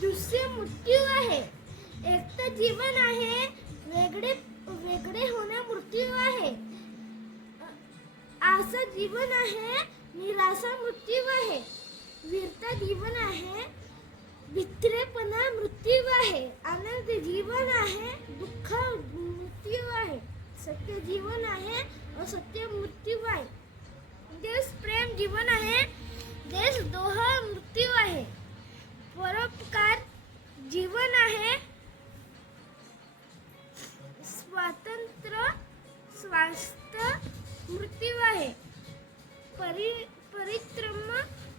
दुसरे मृत्यू आहे. एक तर जीवन आहे, वेगळे वेगळे होणे मृत्यू आहे. आशा जीवन आहे, निराशा मृत्यू आहे. वीरता जीवन आहे, भित्रेपणा मृत्यू आहे. आनंद जीवन आहे, दुःख मृत्यू आहे. सत्य जीवन आहे, असत्य मृत्यू आहे. देश प्रेम जीवन आहे, देशद्रोह मृत्यू आहे. परोपकार जीवन आहे, स्वातंत्र्य स्वास्थ्य मृत्यू आहे. परिश्रम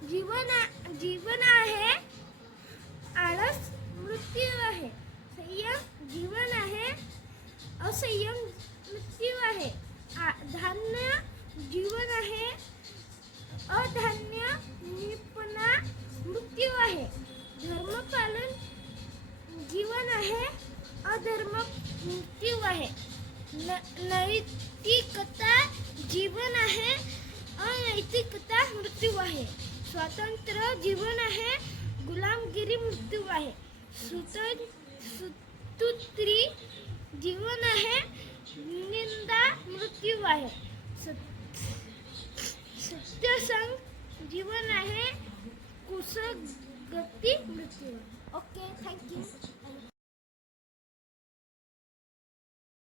जीवन आहे, आळस मृत्यू आहे. संयम जीवन आहे, असंयम मृत्यू आहे. धान्य जीवन आहे, अधान्य निपणा मृत्यू आहे. धर्मपालन जीवन आहे, अधर्म मृत्यू आहे. नैतिकता जीवन आहे, अनैतिकता मृत्यू आहे. स्वातंत्र्य जीवन आहे, गुलामगिरी मृत्यू आहे. सुसूत्री जीवन आहे, निंदा मृत्यू आहे. सत्यसंग जीवन आहे, कुसंगती मृत्यू आहे. Okay, thank you.